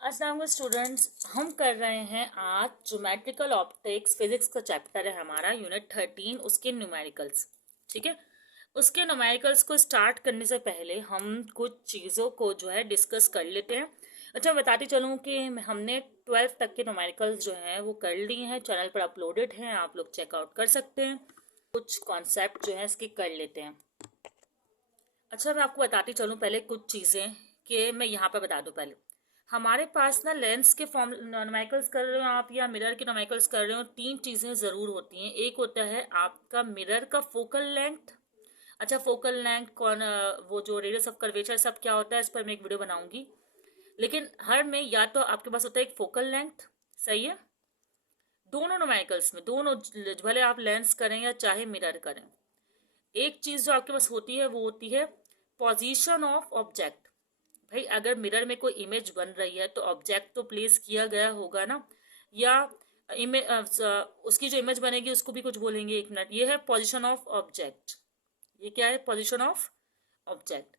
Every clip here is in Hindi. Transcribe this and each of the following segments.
अस्सलाम वालेकुम स्टूडेंट्स, हम कर रहे हैं आज ज्योमेट्रिकल ऑप्टिक्स फिजिक्स का चैप्टर है हमारा यूनिट 13, उसके न्यूमेरिकल्स। ठीक है, उसके न्यूमेरिकल्स को स्टार्ट करने से पहले हम कुछ चीज़ों को जो है डिस्कस कर लेते हैं। अच्छा, बताती चलूँ कि हमने 12th तक के न्यूमेरिकल्स जो हैं वो कर लिए हैं, चैनल पर अपलोडेड हैं, आप लोग चेकआउट कर सकते हैं। कुछ कॉन्सेप्ट जो है इसके कर लेते हैं। अच्छा, मैं आपको बताती चलूँ पहले कुछ चीज़ें कि मैं यहाँ पर बता दूँ। पहले हमारे पास ना लेंस के फॉर्म नोमेरिकल्स कर रहे हो आप या मिरर के नोमेरिकल्स कर रहे हो, तीन चीज़ें ज़रूर होती हैं। एक होता है आपका मिरर का फोकल लेंथ। अच्छा, फोकल लेंथ कौन वो जो रेडियस ऑफ कर्वेचर सब क्या होता है, इस पर मैं एक वीडियो बनाऊंगी। लेकिन हर में या तो आपके पास होता है एक फोकल लेंथ, सही है। दोनों नोमेरिकल्स में, दोनों भले आप लेंस करें या चाहे मिरर करें, एक चीज़ जो आपके पास होती है वो होती है पोजीशन ऑफ ऑब्जेक्ट। भाई अगर मिरर में कोई इमेज बन रही है तो ऑब्जेक्ट तो प्लेस किया गया होगा ना, या इमेज उसकी जो इमेज बनेगी उसको भी कुछ बोलेंगे। एक मिनट, ये है पोजीशन ऑफ ऑब्जेक्ट। ये क्या है? Position of object.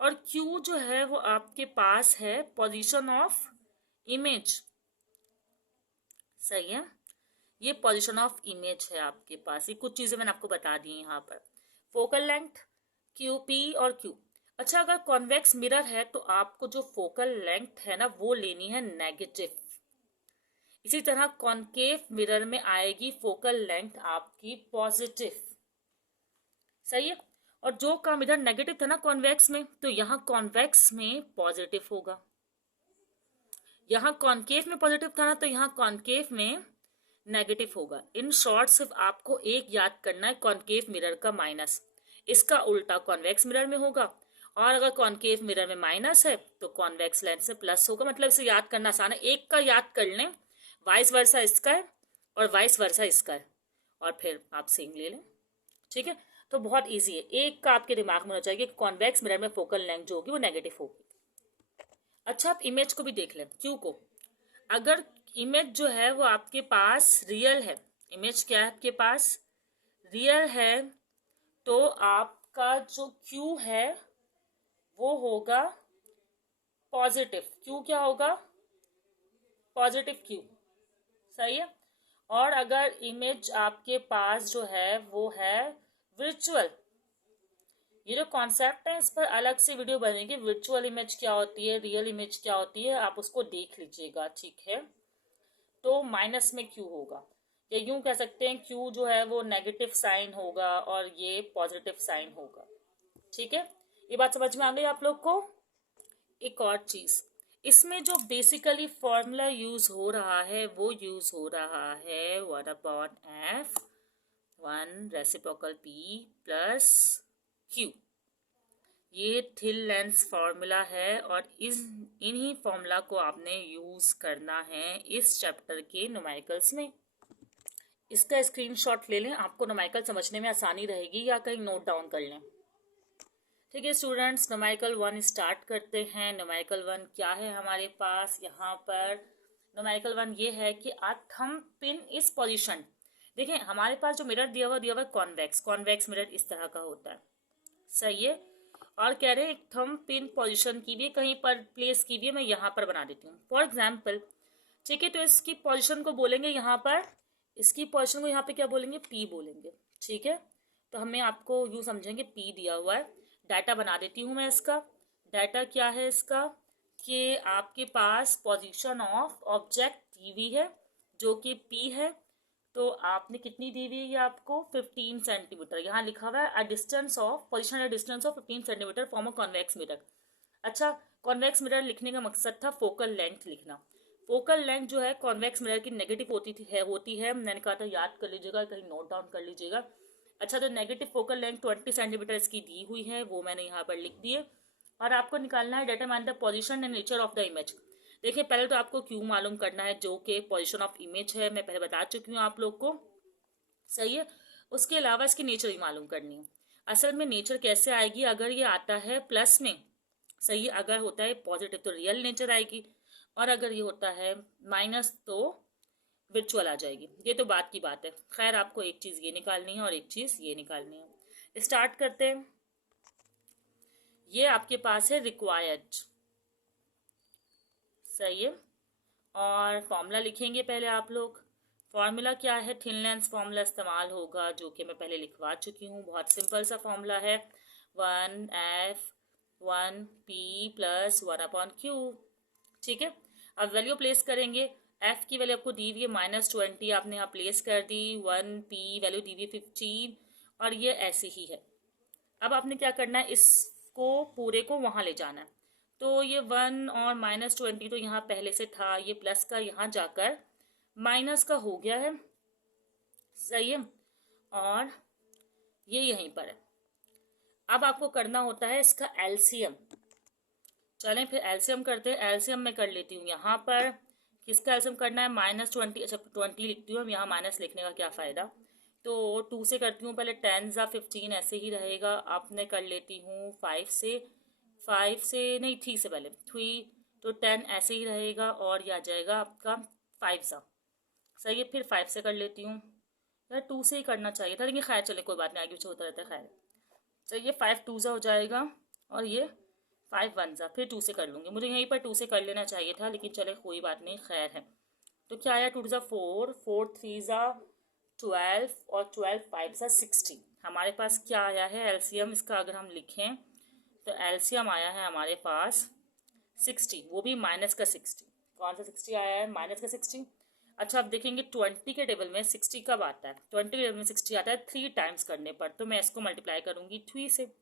और क्यू जो है वो आपके पास है पोजीशन ऑफ इमेज, सही है। ये पोजीशन ऑफ इमेज है आपके पास। ये कुछ चीजें मैंने आपको बता दी यहाँ पर, फोकल लेंथ, क्यू, पी और क्यू। अच्छा, अगर कॉन्वेक्स मिरर है तो आपको जो फोकल लेंथ है ना वो लेनी है नेगेटिव। इसी तरह कॉन्केव मिरर में आएगी फोकल लेंथ आपकी पॉजिटिव, सही है। और जो काम इधर नेगेटिव था ना कॉन्वेक्स में, तो यहाँ कॉन्वेक्स में पॉजिटिव होगा। यहाँ कॉन्केव में पॉजिटिव था ना, तो यहाँ कॉन्केव में नेगेटिव होगा। इन शॉर्ट सिर्फ आपको एक याद करना है, कॉन्केव मिरर का माइनस, इसका उल्टा कॉन्वेक्स मिरर में होगा। और अगर कॉन्केव मिरर में माइनस है तो कॉन्वेक्स लेंस में प्लस होगा। मतलब इसे याद करना आसान है, एक का याद कर लें, वाइस वर्सा इसका है और वाइस वर्सा इसका है, और फिर आप सेम ले लें। ठीक है, तो बहुत ईजी है। एक का आपके दिमाग में होना चाहिए कि कॉन्वेक्स मिरर में फोकल लेंथ जो होगी वो नेगेटिव होगी। अच्छा, आप इमेज को भी देख लें, क्यू को। अगर इमेज जो है वो आपके पास रियल है, इमेज क्या है आपके पास? रियल है, तो आपका जो क्यू है वो होगा पॉजिटिव। क्यू क्या होगा? पॉजिटिव क्यू, सही है। और अगर इमेज आपके पास जो है वो है वर्चुअल, ये जो कॉन्सेप्ट है इस पर अलग से वीडियो बनेगी। वर्चुअल इमेज क्या होती है, रियल इमेज क्या होती है, आप उसको देख लीजिएगा, ठीक है। तो माइनस में क्यू होगा, या यूं कह सकते हैं क्यू जो है वो नेगेटिव साइन होगा और ये पॉजिटिव साइन होगा। ठीक है, ये बात समझ में आ गई आप लोग को। एक और चीज, इसमें जो बेसिकली फॉर्मूला यूज हो रहा है वो यूज हो रहा है 1/f 1 reciprocal p plus q। ये थिन लेंस फॉर्मूला है और इन्हीं फॉर्मूला को आपने यूज करना है इस चैप्टर के न्यूमेरिकल्स में। इसका स्क्रीनशॉट ले लें, आपको न्यूमेरिकल समझने में आसानी रहेगी, या कहीं नोट डाउन कर लें। ठीक है स्टूडेंट्स, न्यूमेरिकल 1 स्टार्ट करते हैं। न्यूमेरिकल 1 क्या है हमारे पास यहाँ पर? न्यूमेरिकल 1 ये है कि आ थंब पिन इस पोजीशन। देखें, हमारे पास जो मिरर दिया हुआ कॉन्वेक्स, कॉन्वेक्स मिरर इस तरह का होता है, सही है। और कह रहे हैं एक थंब पिन पोजीशन की भी कहीं पर प्लेस की भी, मैं यहाँ पर बना देती हूँ फॉर एग्जाम्पल। ठीक है, तो इसकी पोजीशन को बोलेंगे यहाँ पर, इसकी पोजीशन को यहाँ पे क्या बोलेंगे? पी बोलेंगे। ठीक है, तो हमें आपको यूँ समझेंगे पी दिया हुआ है। डाटा बना देती हूँ मैं इसका। डाटा क्या है इसका कि आपके पास पोजीशन ऑफ ऑब्जेक्ट दी हुई है जो कि पी है। तो आपने कितनी दी हुई है आपको? 15 सेंटीमीटर। यहाँ लिखा हुआ है a distance of position a distance of 15 centimetre from a convex mirror. अच्छा, कॉन्वेक्स मिरर लिखने का मकसद था फोकल लेंथ लिखना। फोकल लेंथ जो है कॉन्वेक्स मिरर की नेगेटिव होती है, मैंने कहा था याद कर लीजिएगा, कहीं नोट डाउन कर लीजिएगा। अच्छा, तो नेगेटिव फोकल लेंथ 20 सेंटीमीटर इसकी दी हुई है, वो मैंने यहाँ पर लिख दिए। और आपको निकालना है determine the position and nature of the image. देखिए, पहले तो आपको क्यू मालूम करना है जो कि पोजीशन ऑफ इमेज है, मैं पहले बता चुकी हूँ आप लोग को, सही है। उसके अलावा इसकी नेचर भी मालूम करनी है। असल में नेचर कैसे आएगी? अगर ये आता है प्लस में, सही, अगर होता है पॉजिटिव तो रियल नेचर आएगी, और अगर ये होता है माइनस तो वर्चुअल आ जाएगी। ये तो बात की बात है। खैर, आपको एक चीज़ ये निकालनी है और एक चीज़ ये निकालनी है। स्टार्ट करते हैं। ये आपके पास है रिक्वायर्ड, सही है। और फॉर्मूला लिखेंगे पहले आप लोग। फॉर्मूला क्या है, थिन लेंस फॉर्मूला इस्तेमाल होगा, जो कि मैं पहले लिखवा चुकी हूँ। बहुत सिंपल सा फॉर्मूला है, 1F1P+1/Q। ठीक है। अब वैल्यू प्लेस करेंगे। एफ की वैल्यू आपको दी हुई है -20, आपने यहाँ प्लेस कर दी। 1P वैल्यू दी हुई है 15, और ये ऐसे ही है। अब आपने क्या करना है, इसको पूरे को वहाँ ले जाना है। तो ये 1 और -20 तो यहाँ पहले से था, ये प्लस का यहाँ जाकर माइनस का हो गया है। सही है। और ये यहीं पर है। अब आपको करना होता है इसका एलसीएम। चलें फिर एलसीएम करते हैं। एलसीएम मैं कर लेती हूँ यहाँ पर। किसका एलसीएम करना है, -20। अच्छा 20 लिखती हूँ, अब यहाँ माइनस लिखने का क्या फ़ायदा। तो 2 से करती हूँ पहले, 10 × 15 ऐसे ही रहेगा। अब मैं कर लेती हूँ 5 से नहीं, 3 से पहले 3, तो 10 ऐसे ही रहेगा, और यह आ जाएगा आपका 5 सा। सही है। फिर 5 से कर लेती हूँ। यार 2 से ही करना चाहिए था, लेकिन खैर चले कोई बात नहीं, आगे पीछे होता रहता है। खैर तो ये 5 2 सा हो जाएगा, और ये 5 1 सा। फिर 2 से कर लूँगी, मुझे यहीं पर 2 से कर लेना चाहिए था, लेकिन चले कोई बात नहीं, खैर है। तो क्या आया, 2 सा 4, 4 3 सा 12, और 12 5 सा 16। हमारे पास क्या आया है एलसीएम इसका, अगर हम लिखें तो एलसीएम आया है हमारे पास 60, वो भी माइनस का 60। कौन सा 60 आया है, माइनस का 60। अच्छा अब देखेंगे 20 के टेबल में 60 कब आता है। 20 के टेबल में 60 आता है 3 टाइम्स करने पर, तो मैं इसको मल्टीप्लाई करूँगी 3 से।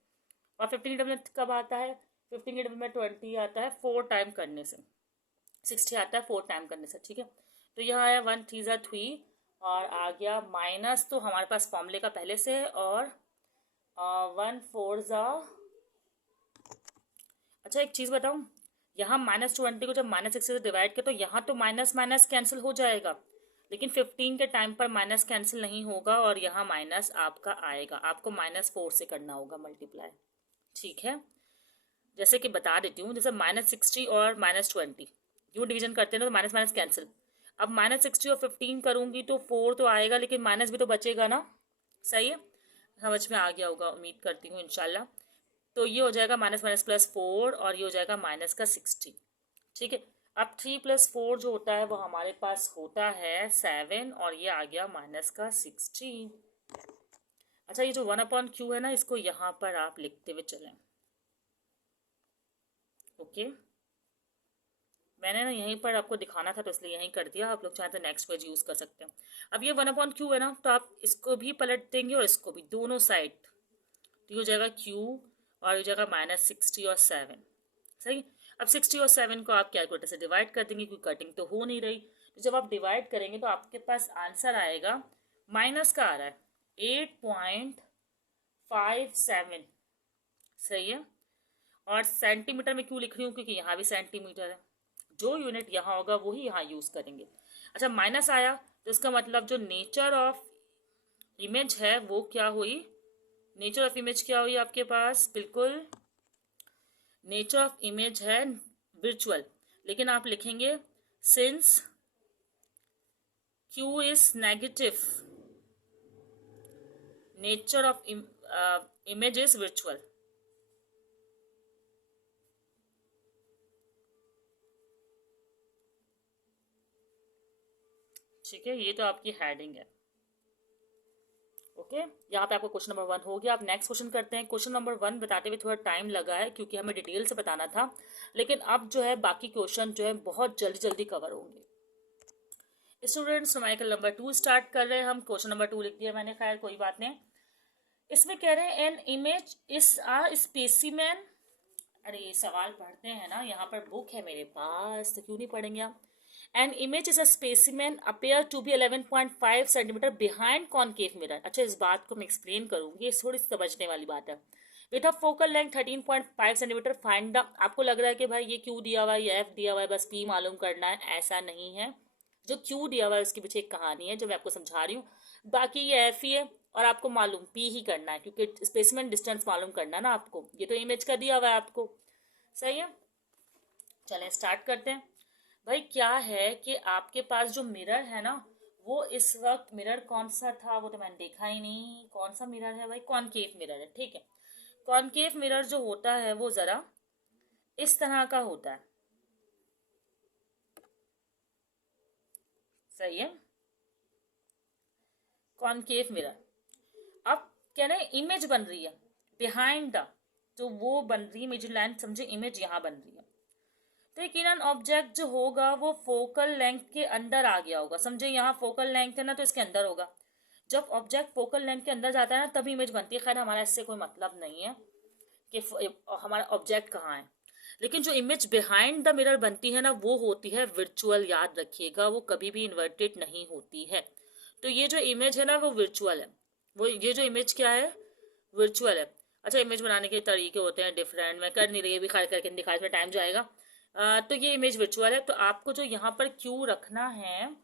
और 15 के टेबल में कब आता है, 15 के टेबल में 20 आता है 4 टाइम करने से। 60 आता है 4 टाइम करने से। ठीक है। तो यह आया 1 3 सा 3, और आ गया माइनस, तो हमारे पास फॉर्मूले का पहले से है, और 1 4 सा। अच्छा एक चीज़ बताऊँ, यहाँ -20 को जब -60 से डिवाइड किया तो यहाँ तो माइनस माइनस कैंसिल हो जाएगा, लेकिन 15 के टाइम पर माइनस कैंसिल नहीं होगा, और यहाँ माइनस आपका आएगा। आपको -4 से करना होगा मल्टीप्लाई। ठीक है। जैसे कि बता देती हूँ, जैसे -60 और -20 यूँ डिवीजन करते हैं ना, तो माइनस माइनस कैंसिल। अब -60 और 15 करूँगी तो 4 तो आएगा, लेकिन माइनस भी तो बचेगा ना। सही है। समझ में आ गया होगा, उम्मीद करती हूँ इंशाल्लाह। तो ये हो जाएगा माइनस माइनस +4, और ये हो जाएगा माइनस का 60। ठीक है। अब 3 + 4 जो होता है वो हमारे पास होता है 7, और ये आ गया माइनस का 16। अच्छा ये जो 1/Q है ना, इसको यहाँ पर आप लिखते हुए चलें। ओके। मैंने ना यहीं पर आपको दिखाना था, तो इसलिए यहीं कर दिया। आप लोग चाहें तो नेक्स्ट पेज यूज़ कर सकते हैं। अब ये 1/Q है ना, तो आप इसको भी पलट देंगे और इसको भी, दोनों साइड। तो ये हो जाएगा Q, और हो जाएगा -60 और 7। सही। अब 60 और 7 को आप कैलकुलेटर से डिवाइड कर देंगे, क्योंकि कटिंग तो हो नहीं रही। तो जब आप डिवाइड करेंगे तो आपके पास आंसर आएगा, माइनस का आ रहा है 8.57। सही है। और सेंटीमीटर में क्यों लिख रही हूँ, क्योंकि यहाँ भी सेंटीमीटर है। जो यूनिट यहाँ होगा वही यहाँ यूज़ करेंगे। अच्छा माइनस आया, तो इसका मतलब जो नेचर ऑफ इमेज है वो क्या हुई, नेचर ऑफ इमेज क्या हुई आपके पास, बिल्कुल नेचर ऑफ इमेज है विर्चुअल। लेकिन आप लिखेंगे since Q is negative, nature of image is virtual. ठीक है। ये तो आपकी हेडिंग है। ओके। यहाँ पे आपको क्वेश्चन नंबर 1 हो गया। आप नेक्स्ट क्वेश्चन करते हैं। क्वेश्चन नंबर 1 बताते हुए थोड़ा टाइम लगा है, क्योंकि हमें डिटेल से बताना था, लेकिन अब जो है बाकी क्वेश्चन जो है बहुत जल्दी जल्दी कवर होंगे। स्टूडेंट्स नुमेरिकल नंबर 2 स्टार्ट कर रहे हैं हम। क्वेश्चन नंबर 2 लिख दिया मैंने, खैर कोई बात नहीं। इसमें कह रहे हैं N image is a specimen. अरे ये सवाल पढ़ते हैं ना, यहाँ पर बुक है मेरे पास, तो क्यों नहीं पढ़ेंगे आप। An image is a specimen appear to be 11.5 centimetre behind concave mirror. अच्छा इस बात को मैं एक्सप्लेन करूंगी, ये थोड़ी समझने वाली बात है। With a focal length 13.5 centimetre find the. आपको लग रहा है कि भाई ये क्यू दिया हुआ है, ये एफ दिया हुआ है, बस पी मालूम करना है, ऐसा नहीं है। जो क्यू दिया हुआ है उसके पीछे एक कहानी है जो मैं आपको समझा रही हूँ। बाकी ये एफ ही है, और आपको मालूम पी ही करना है, क्योंकि स्पेसिमेन डिस्टेंस मालूम करना है ना आपको। ये तो इमेज का दिया हुआ है आपको। सही है। चलें स्टार्ट करते हैं। भाई क्या है कि आपके पास जो मिरर है ना, वो इस वक्त मिरर कौन सा था वो तो मैंने देखा ही नहीं। कौन सा मिरर है भाई, कॉनकेव मिरर है। ठीक है। कॉनकेव मिरर जो होता है वो ज़रा इस तरह का होता है। सही है। कॉनकेव मिरर, अब क्या ना इमेज बन रही है बिहाइंड द, तो वो बन रही है इमेज लेंथ, समझे, इमेज यहाँ बन रही है। तो यकीनन ऑब्जेक्ट जो होगा वो फोकल लेंथ के अंदर आ गया होगा, समझे, यहाँ फोकल लेंथ है ना तो इसके अंदर होगा। जब ऑब्जेक्ट फोकल लेंथ के अंदर जाता है ना तभी इमेज बनती है। खैर हमारा इससे कोई मतलब नहीं है कि हमारा ऑब्जेक्ट कहाँ है, लेकिन जो इमेज बिहाइंड द मिरर बनती है ना वो होती है वर्चुअल, याद रखिएगा, वो कभी भी इन्वर्टेड नहीं होती है। तो ये जो इमेज है ना वो वर्चुअल है, वो ये जो इमेज क्या है, वर्चुअल है। अच्छा, इमेज बनाने के तरीके होते हैं डिफरेंट, मैं कर नहीं रही अभी, खैर करके दिखा, इसमें टाइम जाएगा। तो ये इमेज वर्चुअल है, तो आपको जो यहाँ पर क्यू रखना है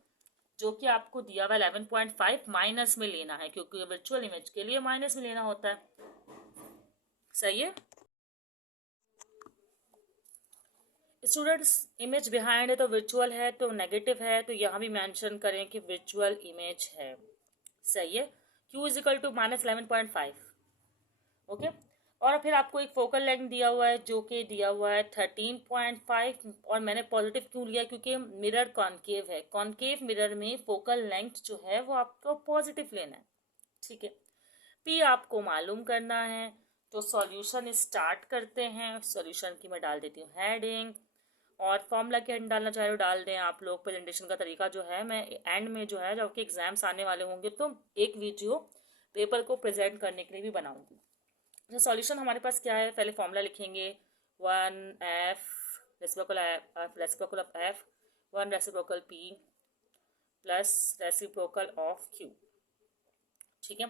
जो कि आपको दिया हुआ 11.5 माइनस में लेना है, क्योंकि वर्चुअल इमेज के लिए माइनस में लेना होता है। सही है स्टूडेंट्स, इमेज बिहाइंड है तो वर्चुअल है, तो नेगेटिव है, तो यहाँ भी मेंशन करें कि वर्चुअल इमेज है। सही है, Q is equal to -11.5। Okay, और फिर आपको एक फोकल लेंथ दिया हुआ है जो कि दिया हुआ है 13.5, और मैंने पॉजिटिव क्यों लिया क्योंकि मिरर कॉनकेव है, कॉनकेव मिरर में फोकल लेंथ जो है वो आपको पॉजिटिव लेना है। ठीक है, P आपको मालूम करना है, तो सॉल्यूशन स्टार्ट करते हैं। सॉल्यूशन की मैं डाल देती हूँ हेडिंग, और फॉर्मूला के एंड डालना चाहे तो डाल दें आप लोग। प्रेजेंटेशन का तरीका जो है मैं एंड में जो है जब आपके एग्जाम्स आने वाले होंगे तो एक वीडियो पेपर को प्रेजेंट करने के लिए भी बनाऊंगी। अच्छा, सॉल्यूशन हमारे पास क्या है, पहले फॉर्मूला लिखेंगे 1F reciprocal of F 1 reciprocal P plus reciprocal of Q। ठीक है,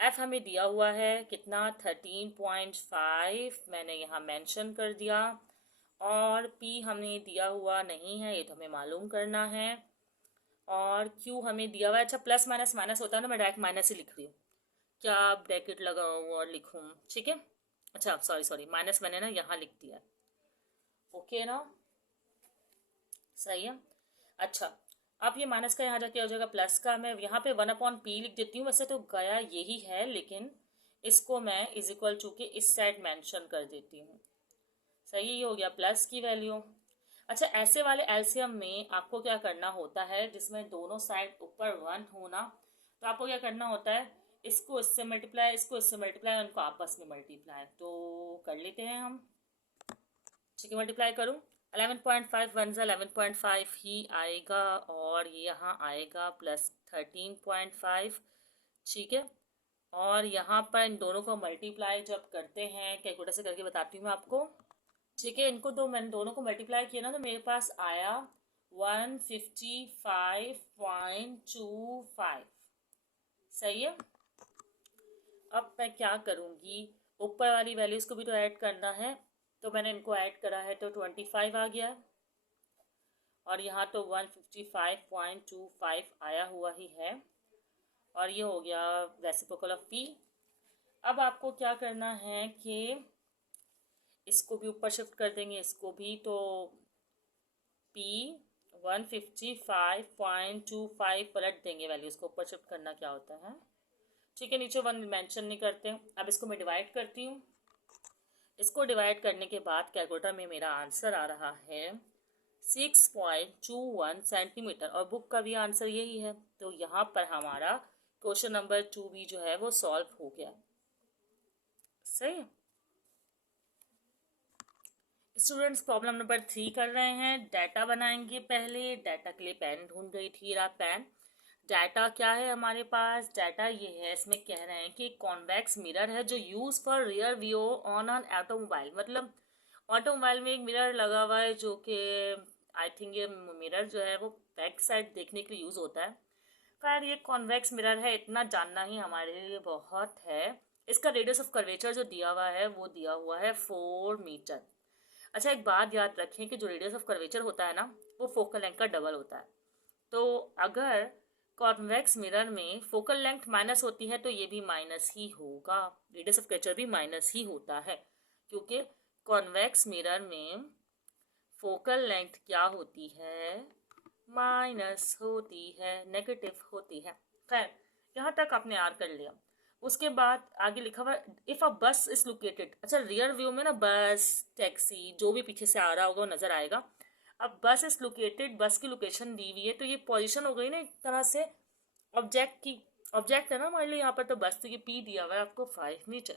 F हमें दिया हुआ है कितना 13.5, मैंने यहाँ मेंशन कर दिया, और P हमें दिया हुआ नहीं है, ये तो हमें मालूम करना है, और Q हमें दिया हुआ है। अच्छा, प्लस माइनस माइनस होता है ना, मैं डायरेक्ट माइनस ही लिख रही हूँ, क्या ब्रैकेट लगाऊँ और लिखूँ, ठीक है। अच्छा सॉरी सॉरी, माइनस मैंने ना यहाँ लिख दिया, ओके ना, सही है। अच्छा, अब ये माइनस का यहाँ जाके हो जाएगा प्लस का, मैं यहाँ पे 1/P लिख देती हूँ, वैसे तो गया यही है लेकिन इसको मैं इज इक्वल टू के इस साइड मेंशन कर देती हूँ। सही, ये हो गया प्लस की वैल्यू। अच्छा, ऐसे वाले एलसीएम में आपको क्या करना होता है, जिसमें दोनों साइड ऊपर 1 होना, तो आपको क्या करना होता है, इसको इससे मल्टीप्लाई, इसको इससे मल्टीप्लाई, उनको आपस में मल्टीप्लाई, तो कर लेते हैं हम। ठीक है, मल्टीप्लाई करूँ, 11.5 वन ज़ा 11.5 ही आएगा, और ये यहाँ आएगा प्लस 13.5। ठीक है, और यहाँ पर इन दोनों को मल्टीप्लाई जब करते हैं, कैलकुलेटर से करके बताती हूँ मैं आपको। ठीक है, इनको तो मैंने दोनों को मल्टीप्लाई किया ना तो मेरे पास आया 155.25। सही है, अब मैं क्या करूँगी, ऊपर वाली वैल्यूज को भी तो ऐड करना है, तो मैंने इनको ऐड करा है तो 25 आ गया, और यहाँ तो 155.25 आया हुआ ही है, और ये हो गया रेसिप्रोकल ऑफ P। अब आपको क्या करना है कि इसको भी ऊपर शिफ्ट कर देंगे, इसको भी, तो P 155.25 पलट देंगे, वैल्यू इसको ऊपर शिफ्ट करना क्या होता है। ठीक है, नीचे 1 मेंशन नहीं करते। अब इसको मैं डिवाइड करती हूँ, इसको डिवाइड करने के बाद कैलकुलेटर में मेरा आंसर आ रहा है 6.21 सेंटीमीटर, और बुक का भी आंसर यही है, तो यहाँ पर हमारा क्वेश्चन नंबर 2 भी जो है वो सॉल्व हो गया। सही, स्टूडेंट्स प्रॉब्लम नंबर 3 कर रहे हैं, डाटा बनाएंगे। पहले डाटा के लिए पेन ढूंढ रही थी, रहा पेन। डाटा क्या है हमारे पास, डाटा ये है, इसमें कह रहे हैं कि कॉन्वेक्स मिरर है जो use for rear view on an automobile, मतलब ऑटोमोबाइल में एक मिरर लगा हुआ है जो कि आई थिंक ये मिरर जो है वो बैक साइड देखने के लिए यूज होता है। खैर ये कॉन्वेक्स मिरर है, इतना जानना ही हमारे लिए बहुत है। इसका रेडियस ऑफ कर्वेचर जो दिया हुआ है वो दिया हुआ है 4 मीटर। अच्छा, एक बात याद रखें कि जो रेडियस ऑफ कर्वेचर होता है ना वो फोकल लेंथ का डबल होता है, तो अगर कॉन्वेक्स मिरर में फोकल लेंथ माइनस होती है तो ये भी माइनस ही होगा, रेडियस ऑफ कर्वेचर भी माइनस ही होता है, क्योंकि कॉन्वेक्स मिरर में फोकल लेंथ क्या होती है, माइनस होती है, नेगेटिव होती है। खैर यहाँ तक आपने याद कर लिया। उसके बाद आगे लिखा हुआ इफ अ बस इज लोकेटेड। अच्छा, रियर व्यू में ना बस, टैक्सी जो भी पीछे से आ रहा होगा वो नजर आएगा। अब बस इज लोकेटेड, बस की लोकेशन दी हुई है, तो ये पोजीशन हो गई ना एक तरह से ऑब्जेक्ट की। ऑब्जेक्ट है ना हमारे लिए यहाँ पर, तो बस तो ये पी दिया हुआ है आपको 5 मीटर।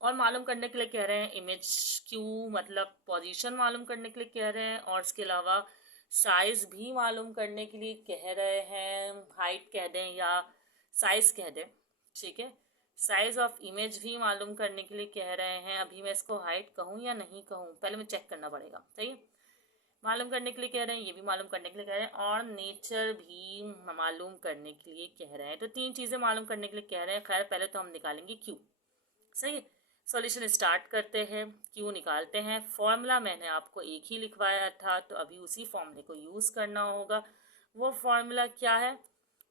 और मालूम करने के लिए कह रहे हैं इमेज क्यू, मतलब पोजीशन मालूम करने के लिए कह रहे हैं, और इसके अलावा साइज भी मालूम करने के लिए कह रहे हैं, हाइट कह दें या साइज कह दें, ठीक है। साइज ऑफ इमेज भी मालूम करने के लिए कह रहे हैं। अभी मैं इसको हाइट कहूँ या नहीं कहूँ, पहले मैं चेक करना पड़ेगा, सही है। मालूम करने के लिए कह रहे हैं, ये भी मालूम करने के लिए कह रहे हैं, और नेचर भी मालूम करने के लिए कह रहे हैं। तो 3 चीज़ें मालूम करने के लिए कह रहे हैं। खैर पहले तो हम निकालेंगे क्यू, सही है। सॉल्यूशन स्टार्ट करते हैं, क्यू निकालते हैं। फॉर्मूला मैंने आपको एक ही लिखवाया था, तो अभी उसी फॉर्मूले को यूज़ करना होगा। वो फॉर्मूला क्या है?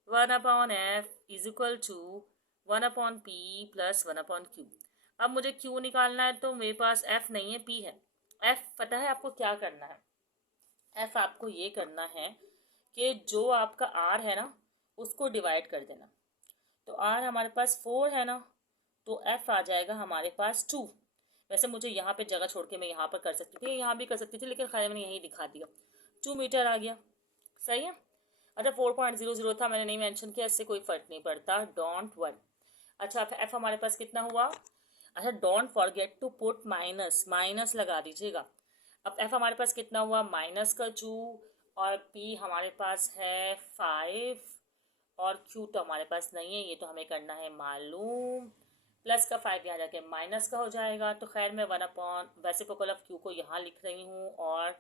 1/f is equal to 1/p plus 1/q। अब मुझे क्यू निकालना है, तो मेरे पास एफ नहीं है, पी है। एफ पता है आपको क्या करना है? एफ आपको ये करना है कि जो आपका आर है ना, उसको डिवाइड कर देना। तो आर हमारे पास 4 है ना, तो एफ आ जाएगा हमारे पास 2। वैसे मुझे यहाँ पे जगह छोड़ के मैं यहाँ पर कर सकती थी, यहाँ भी कर सकती थी, लेकिन खैर मैंने यही दिखा दिया। 2 मीटर आ गया, सही है। अच्छा 4.00 था, मैंने नहीं मेंशन किया, इससे कोई फर्क नहीं पड़ता, डोंट वरी। अच्छा एफ हमारे पास कितना हुआ? अच्छा don't forget to put minus, minus लगा दीजिएगा। अब एफ हमारे पास कितना हुआ? -2, और पी हमारे पास है 5, और क्यू तो हमारे पास नहीं है, ये तो हमें करना है मालूम। प्लस का 5 यहाँ जाके माइनस का हो जाएगा। तो खैर मैं 1 वैसे फोकल ऑफ क्यू को यहाँ लिख रही हूँ, और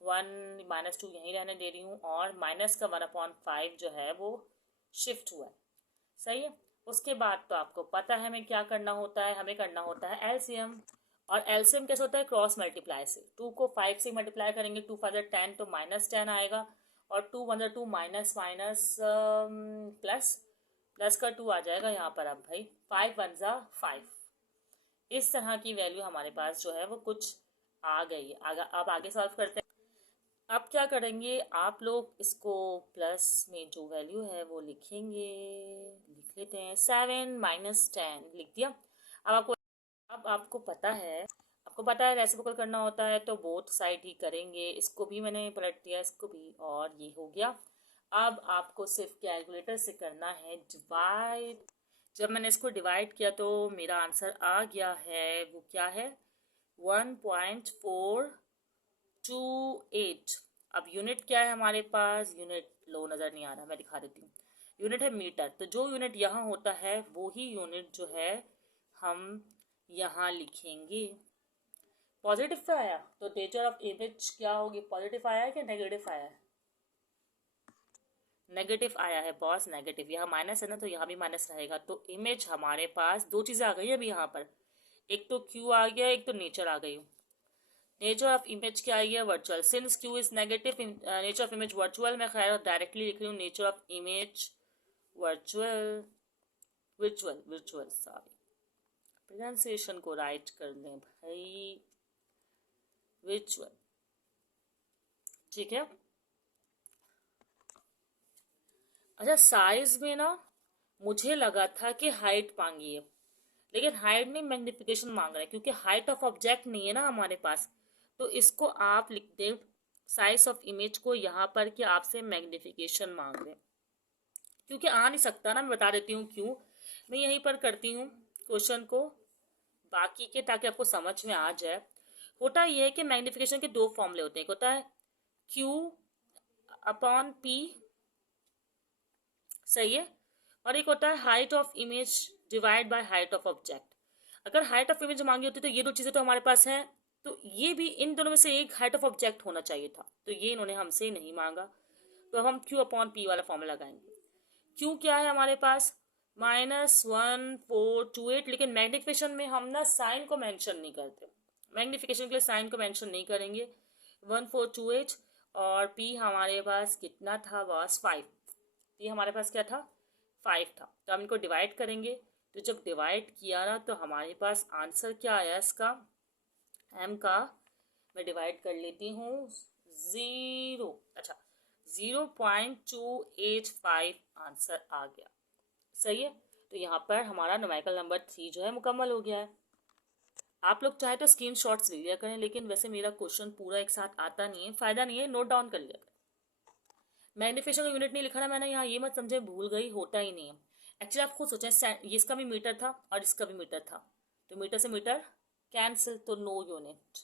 1 -2 यहीं रहने दे रही हूँ, और माइनस का 1/5 जो है वो शिफ्ट हुआ है, सही है। उसके बाद तो आपको पता है हमें क्या करना होता है, हमें करना होता है एलसीएम। और एलसीएम कैसे होता है? क्रॉस मल्टीप्लाई से। 2 को 5 से मल्टीप्लाई करेंगे, 2 5 10, तो -10 आएगा, और 2 1 2 माइनस माइनस प्लस, प्लस का 2 आ जाएगा यहाँ पर। अब भाई 5 1 5, इस तरह की वैल्यू हमारे पास जो है वो कुछ आ गई है। अब आगे सॉल्व करते हैं। अब क्या करेंगे आप लोग, इसको प्लस में जो वैल्यू है वो लिखेंगे, लिख लेते हैं 7 - 10 लिख दिया। अब आपको पता है, रेसिप्रोकल करना होता है तो बोथ साइड ही करेंगे। इसको भी मैंने पलट दिया, इसको भी, और ये हो गया। अब आपको सिर्फ कैलकुलेटर से करना है डिवाइड। जब मैंने इसको डिवाइड किया तो मेरा आंसर आ गया है, वो क्या है? 1.428। अब यूनिट क्या है हमारे पास? यूनिट लो नज़र नहीं आ रहा, मैं दिखा देती हूँ। यूनिट है मीटर, तो जो यूनिट यहाँ होता है वो ही यूनिट जो है हम यहाँ लिखेंगे। पॉजिटिव पे आया तो नेचर ऑफ इमेज क्या होगी? पॉजिटिव आया है कि नेगेटिव आया है? नेगेटिव आया है बॉस, नेगेटिव। यहाँ माइनस है ना, तो यहाँ भी माइनस रहेगा। तो इमेज हमारे पास 2 चीज़ें आ गई है अभी यहाँ पर, एक तो क्यू आ गया, एक तो नेचर आ गई। नेचर ऑफ इमेज क्या आई है? Virtual. Since Q is negative, nature of image virtual. मैं खैर डायरेक्टली लिख रही हूँ nature of image virtual, visual, visual, sorry, pronunciation को राइट कर लें भाई, विजुअल, ठीक है। अच्छा साइज में ना मुझे लगा था कि हाइट मांगी है, लेकिन हाइट नहीं, मैग्निफिकेशन मांग रहा है, क्योंकि हाइट ऑफ ऑब्जेक्ट नहीं है ना हमारे पास। तो इसको आप लिख दें साइज ऑफ इमेज को यहाँ पर कि आपसे मैग्निफिकेशन मांग रहे हैं, क्योंकि आ नहीं सकता ना। मैं बता देती हूँ क्यों। मैं यहीं पर करती हूँ क्वेश्चन को बाकी के, ताकि आपको समझ में आ जाए। होता यह है कि मैग्निफिकेशन के 2 फॉर्मूले होते हैं। एक होता है Q/P, सही है, और एक होता है height of image divide by height of object. अगर हाइट ऑफ इमेज मांगी होती तो ये 2 चीज़ें तो हमारे पास हैं, तो ये भी इन दोनों में से एक हाइट ऑफ ऑब्जेक्ट होना चाहिए था, तो ये इन्होंने हमसे नहीं मांगा। तो अब हम Q/P वाला फॉर्मूला लगाएंगे। Q क्या है हमारे पास? -1428, लेकिन मैग्निफिकेशन में हम ना साइन को मेंशन नहीं करते। मैग्निफिकेशन के लिए साइन को मेंशन नहीं करेंगे। 1428, और P हमारे पास कितना था बॉस? 5। P हमारे पास क्या था? 5 था। तो हम इनको डिवाइड करेंगे, तो जब डिवाइड किया ना तो हमारे पास आंसर क्या आया इसका? M का मैं डिवाइड कर लेती हूँ 0, अच्छा 0.285 आंसर आ गया, सही है। तो यहाँ पर हमारा न्यूमेरिकल नंबर 3 जो है मुकम्मल हो गया है। आप लोग चाहे तो स्क्रीन शॉट्स ले लिया करें, लेकिन वैसे मेरा क्वेश्चन पूरा एक साथ आता नहीं है, फायदा नहीं है, नोट डाउन कर लिया करें। मैग्नीफिकेशन का यूनिट नहीं लिखा ना मैंने यहाँ, ये मत समझे भूल गई, होता ही नहीं है। एक्चुअली आप खुद सोचें, ये इसका भी मीटर था और इसका भी मीटर था, तो मीटर से मीटर कैंसिल, तो नो यूनिट।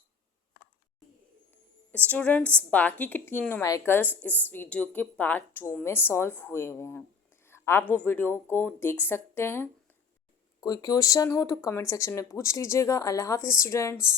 स्टूडेंट्स, बाकी के 3 न्यूमेरिकल्स इस वीडियो के पार्ट 2 में सॉल्व हुए हैं, आप वो वीडियो को देख सकते हैं। कोई क्वेश्चन हो तो कमेंट सेक्शन में पूछ लीजिएगा। अल्लाह हाफ़िज़ स्टूडेंट्स।